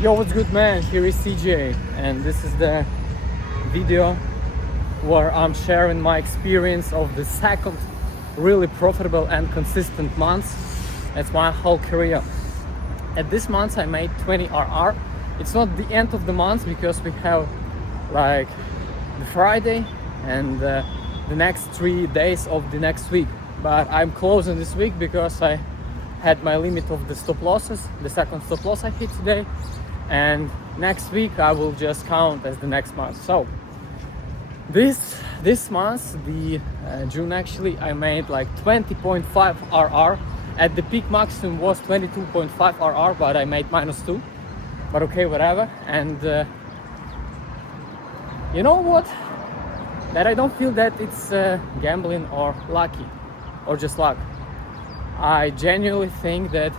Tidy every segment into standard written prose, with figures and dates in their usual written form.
Yo, what's good, man? Here is CJ, and this is the video where I'm sharing my experience of the second really profitable and consistent month. That's my whole career. At this month I made 20 RR. It's not the end of the month because we have like the Friday and the next 3 days of the next week, but I'm closing this week because I had my limit of the stop losses. The second stop loss I hit today, and next week I will just count as the next month. So this month, the June, actually I made like 20.5 RR. At the peak maximum was 22.5 RR, but I made -2. But okay, whatever. And you know what? That I don't feel that it's gambling or lucky or just luck. I genuinely think that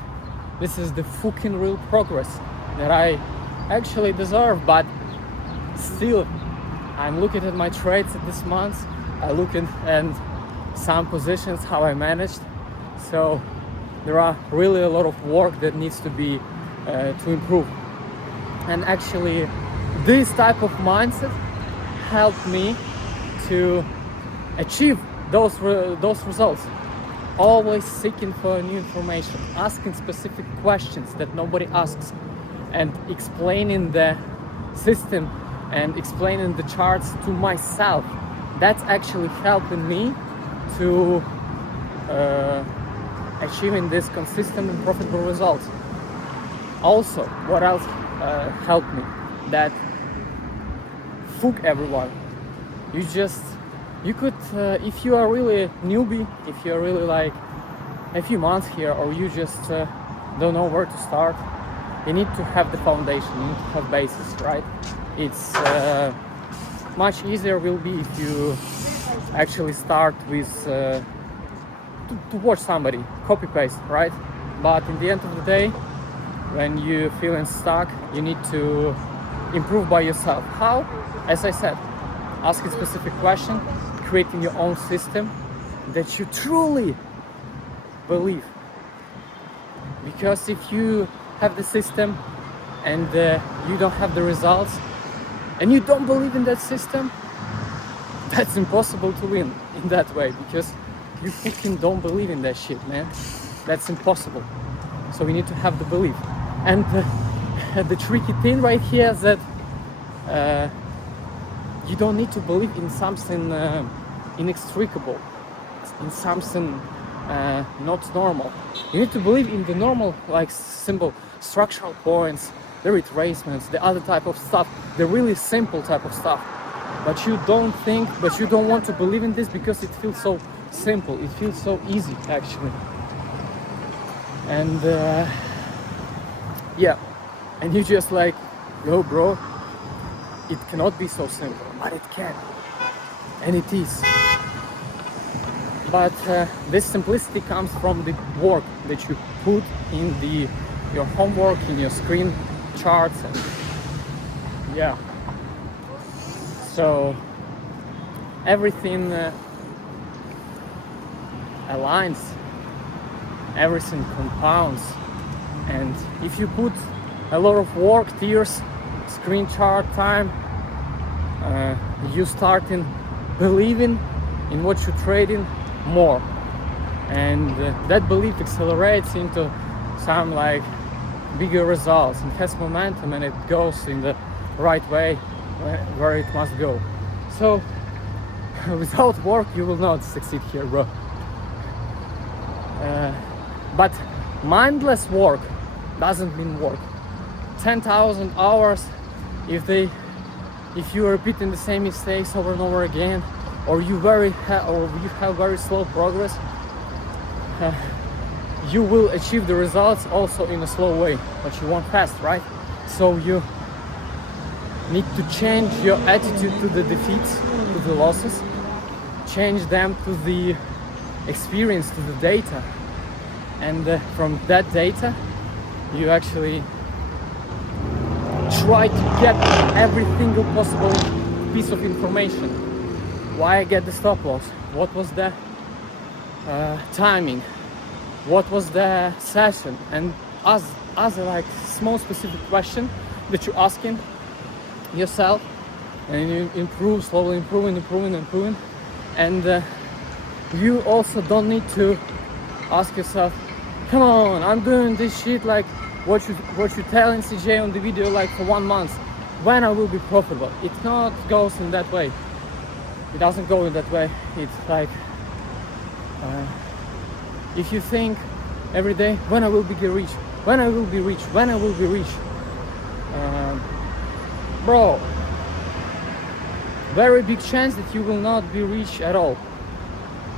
this is the fucking real progress that I actually deserve. But still, I'm looking at my trades at this month. I look at some positions, how I managed. So there are really a lot of work that needs to be to improve. And actually, this type of mindset helped me to achieve those results. Always seeking for new information, asking specific questions that nobody asks, and explaining the system and explaining the charts to myself. That's actually helping me to achieving this consistent and profitable results. Also, what else helped me? That fuck everyone. You could, if you are really a newbie, if you are really like a few months here, or you just don't know where to start, you need to have the foundation, you need to have basis, right? It's much easier will be if you actually start with to watch somebody, copy paste, right? But in the end of the day, when you're feeling stuck, you need to improve by yourself. How? As I said, asking specific question, creating your own system that you truly believe. Because if you have the system and you don't have the results and you don't believe in that system, that's impossible to win in that way, because you fucking don't believe in that shit, man. That's impossible. So we need to have the belief. And the tricky thing right here is that you don't need to believe in something inextricable, in something not normal. You need to believe in the normal, like simple structural points, the retracements, the other type of stuff, the really simple type of stuff. But you don't want to believe in this because it feels so simple, it feels so easy actually. And yeah, and you just like, yo bro, it cannot be so simple, but it can, and it is. But this simplicity comes from the work that you put in your homework, in your screen charts, and yeah. So everything aligns, everything compounds, and if you put a lot of work, tears, screen chart time, you start in believing in what you're trading more, and that belief accelerates into some like bigger results and has momentum, and it goes in the right way where it must go. So without work you will not succeed here, bro. But mindless work doesn't mean work. 10,000 hours, if you are repeating the same mistakes over and over again, or you have very slow progress, you will achieve the results also in a slow way, but you want fast, right? So you need to change your attitude to the defeats, to the losses, change them to the experience, to the data, and from that data you actually try to get every single possible piece of information. Why I get the stop loss, what was the timing, what was the session, and as a like small specific question that you're asking yourself, and you improve, slowly improving, and you also don't need to ask yourself, come on, I'm doing this shit like what you telling CJ on the video like for 1 month, when I will be profitable. It not goes in that way. It doesn't go in that way. It's like if you think every day, when I will be rich, when I will be rich, when I will be rich, bro, very big chance that you will not be rich at all.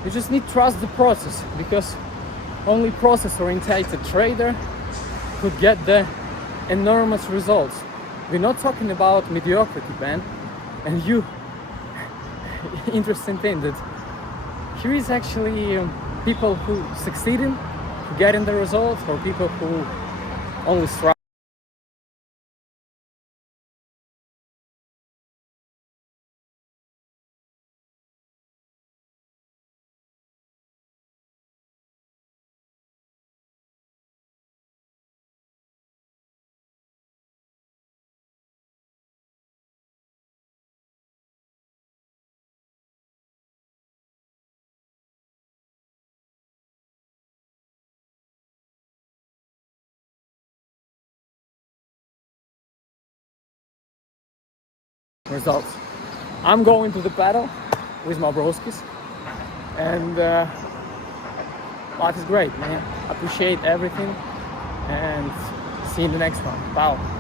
You just need to trust the process, because only process-oriented trader could get the enormous results. We're not talking about mediocrity, man. And you, interesting thing that here is actually people who succeeding, who getting the results, or people who only strive. Results. I'm going to the paddle with my broskies, and life is great, man. Appreciate everything, and see you in the next one. Bye.